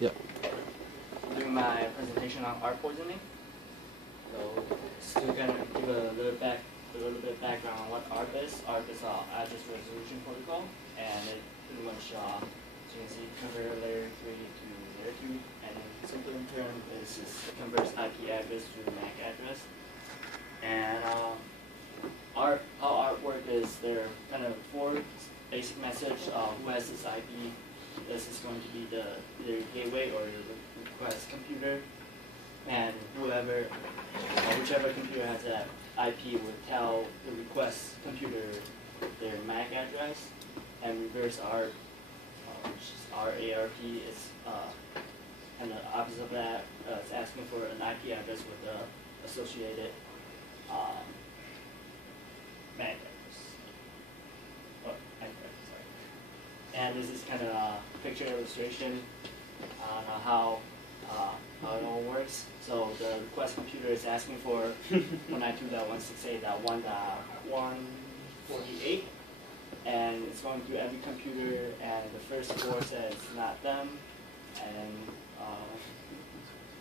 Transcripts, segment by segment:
Yeah. Doing my presentation on art poisoning. So still gonna give a little bit background on what ARP is. ARP is address resolution protocol, and it pretty much as you can see convert layer 3 to layer 2, and in simple term is just converts IP address to MAC address. And how ARP work is there are kind of 4 basic message. Who has this IP? This is going to be the gateway or the request computer, and whichever computer has that IP will tell the request computer their MAC address, and reverse ARP, which is RARP, is kind of opposite of that. It's asking for an IP address with the associated MAC address. And this is kind of a picture illustration on how it all works. So the request computer is asking for 192.168.148, and it's going through every computer, and the first 4 says not them, and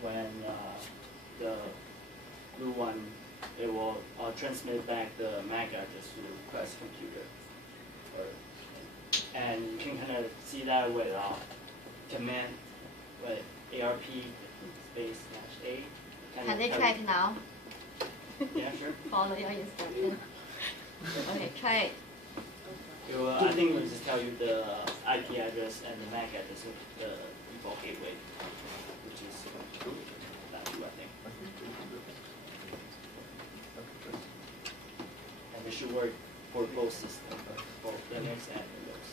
when the blue one, it will transmit back the MAC address to the request computer. And you can kind of see that with command, with ARP space /A. Can they try it now? Yeah, sure. Follow your instruction. Okay, try it. It will, I think it will just tell you the IP address and the MAC address of the default gateway, which is that 2, I think. And it should work for both systems, both Linux and Windows.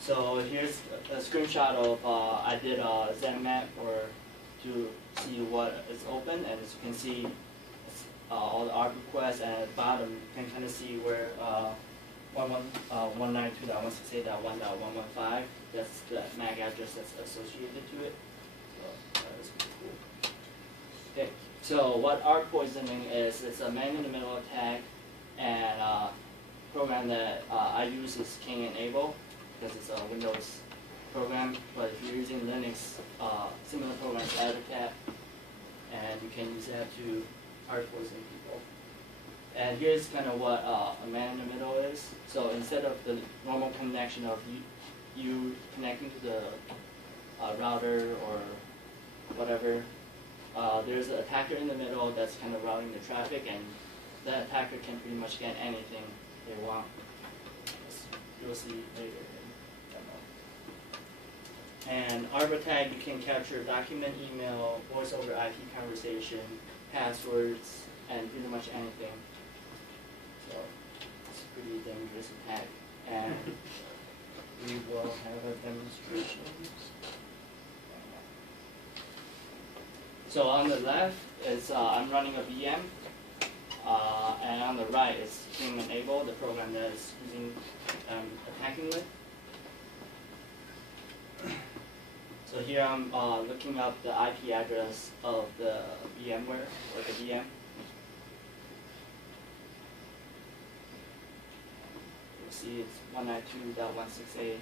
So here's a screenshot of I did a ZenMap to see what is open, and as you can see, all the ARP requests, and at the bottom you can kind of see where 192.168.1.115, that's the MAC address that's associated to it. So that is pretty cool. Okay, so what ARP poisoning is, it's a man-in-the-middle attack, and program that I use is King Enable, because it's a Windows program, but if you're using Linux, similar programs AdderCat, and you can use that to ARP poison people. And here's kind of what a man-in-the-middle is. So instead of the normal connection of you connecting to the router or whatever, there's an attacker in the middle that's kind of routing the traffic, and that attacker can pretty much get anything they want. You'll see later. And ARP attack, you can capture document, email, voice over IP conversation, passwords, and pretty much anything. So it's a pretty dangerous attack. And we will have a demonstration. So on the left is I'm running a VM, and on the right is King Enable, the program that is using attacking with. So here I'm looking up the IP address of the VMware, or the VM. You'll see it's 192.168.1.112.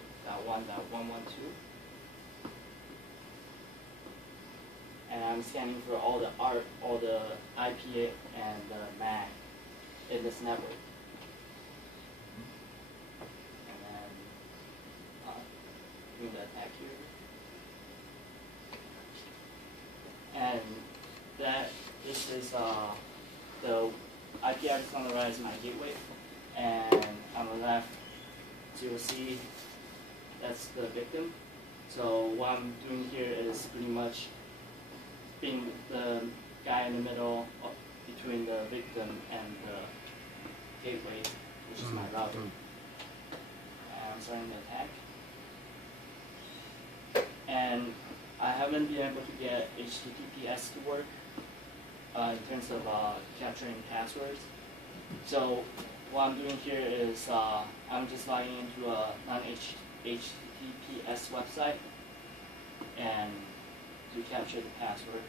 And I'm scanning for all the IP and the MAC in this network. And then doing the attack here. And this is the IP address on the right is my gateway, and on the left, so you'll see that's the victim. So what I'm doing here is pretty much being the guy in the middle between the victim and the gateway, which is my router. And I'm starting the attack. And I haven't been able to get HTTPS to work in terms of capturing passwords. So what I'm doing here is I'm just logging into a non-HTTPS website and to capture the password.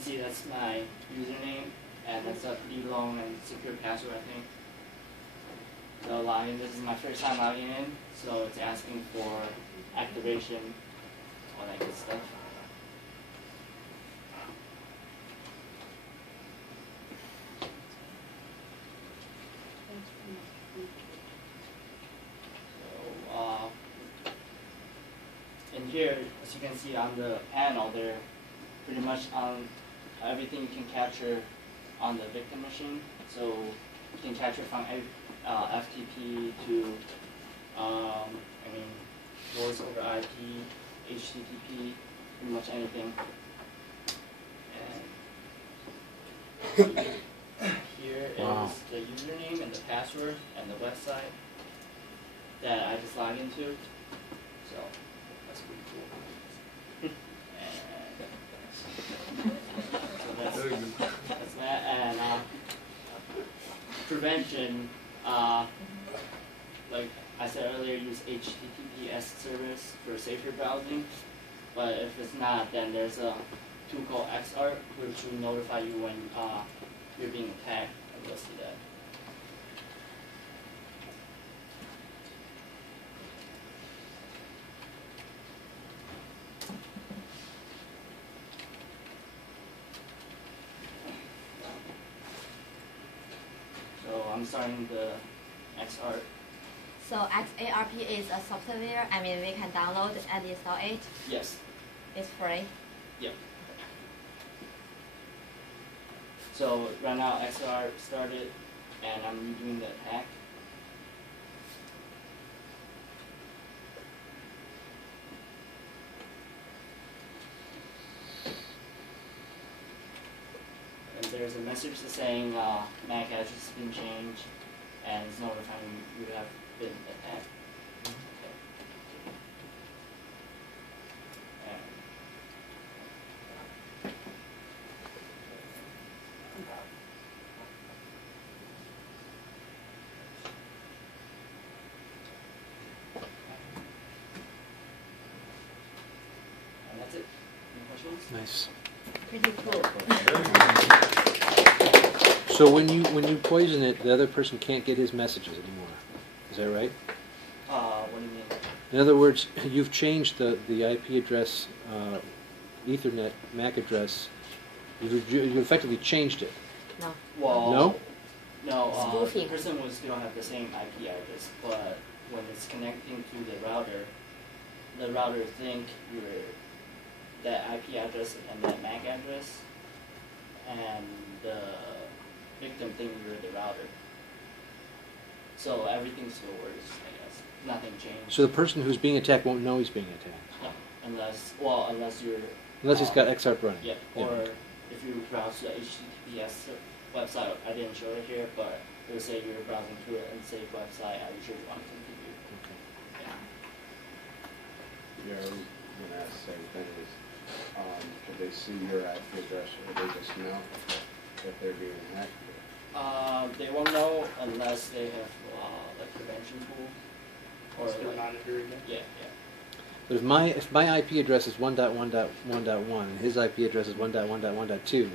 can see that's my username, and that's a pretty long and secure password, I think. So login, this is my first time logging in, so it's asking for activation, all that good stuff. So, in here, as you can see on the panel, there pretty much on everything you can capture on the victim machine. So you can capture from FTP to, voice over IP, HTTP, pretty much anything. And here is the username and the password and the website that I just logged into. So that's pretty cool. And so that's that. And prevention, like I said earlier, use HTTPS service for safer browsing. But if it's not, then there's a tool called XArt, which will notify you when you're being attacked. I'll just see that. So I'm starting the XArt. So XARP is a software. I mean, we can download and install it. Yes. It's free. Yep. So right now XArt started, and I'm redoing the attack. And there's a message saying MAC address has been changed, and it's notifying you have been attacked. Okay. And that's it. Any questions? Nice. Pretty cool. So when you poison it, the other person can't get his messages anymore. Is that right? What do you mean? In other words, you've changed the IP address, Ethernet MAC address. You effectively changed it. No. Well, No? No, the Spoofing. person will still have the same IP address, but when it's connecting to the router think that IP address and that MAC address, and the victim think you're the router. So everything still works, I guess. Nothing changed. So the person who's being attacked won't know he's being attacked. No, unless you're... Unless he's got XARP running. Yeah, or if you browse the HTTPS website, I didn't show it here, but it will say you're browsing through an unsafe website, I usually want to continue. Okay. Yeah. Yeah, I was going to ask the same thing is, could they see your IP address, or they just know if they're being hacked? They won't know unless they have like prevention tool or like, monitoring it. yeah. But if my IP address is 1.1.1.1 and his IP address is 1.1.1.2,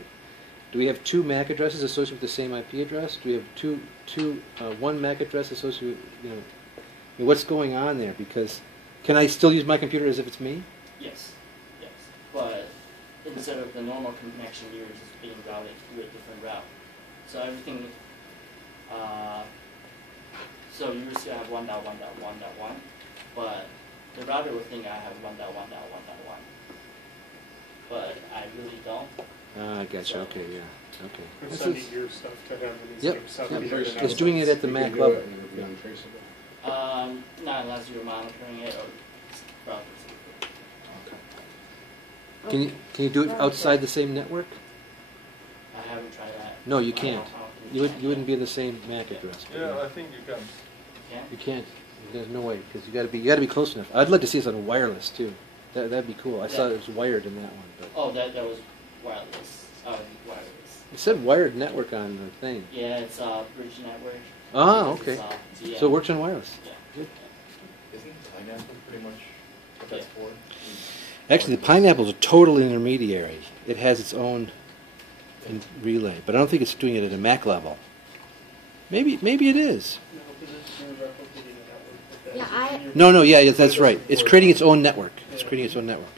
do we have two MAC addresses associated with the same IP address? Do we have one MAC address associated with, I mean, what's going on there? Because can I still use my computer as if it's me? Yes. But instead of the normal connection, you're just being routed through a different route. So everything, so you will still have 1.1.1.1, but the router will think I have 1.1.1.1, but I really don't. I gotcha. Okay, yeah. Okay. We're This sending is- your stuff to him, and he's Yep, doing stuff yep. here and It's doing it at the You MAC can do level. it and it'll be untraceable. Not unless you're monitoring it or browsing. Can you do it outside the same network? I haven't tried that. No, you I can't. don't think You wouldn't be in the same MAC address. Yeah, I think you can. Yeah? You can't. There's no way because you got to be close enough. I'd like to see this on wireless too. That'd be cool. I saw it was wired in that one, but Oh, that was wireless. Wireless. it said wired network on the thing. Yeah, it's Bridge Network. Ah, It's, okay. yeah. So it works on wireless. Yeah. Good. Isn't Pineapple pretty much what that's for? Actually, the Pineapple's a total intermediary. It has its own in Relay, but I don't think it's doing it at a MAC level. Maybe it is. No, because it's you're replicating a network. But Yeah, that's I- in your- No, yeah, that's right. It's creating its own network. It's creating its own network.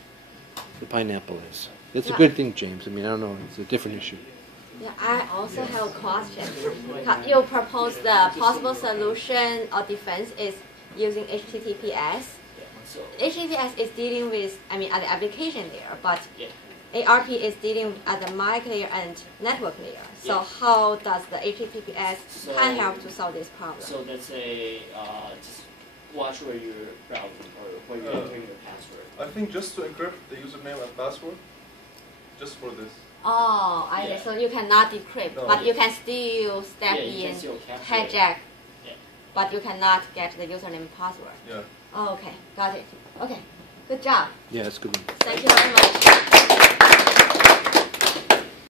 The Pineapple is. It's a Yeah. good thing, James. I mean, I don't know. It's a different issue. Yeah, I also have a question. You propose the possible solution or defense is using HTTPS. So HTTPS is dealing with, I mean, at the application layer, but yeah. ARP is dealing at the MAC layer and network layer. So Yeah. how does the HTTPS So- can help to solve this problem? So let's say just watch where you're browsing or where you're entering your password. I think just to encrypt the username and password, just for this. Oh, I see. Yeah. So you cannot decrypt, No. but you can still step Yeah, you can in, still capture it. hijack, Yeah. but you cannot get the username and password. Yeah. Oh, okay, got it. Okay, good job. Yeah, it's a good one. Thank you very much.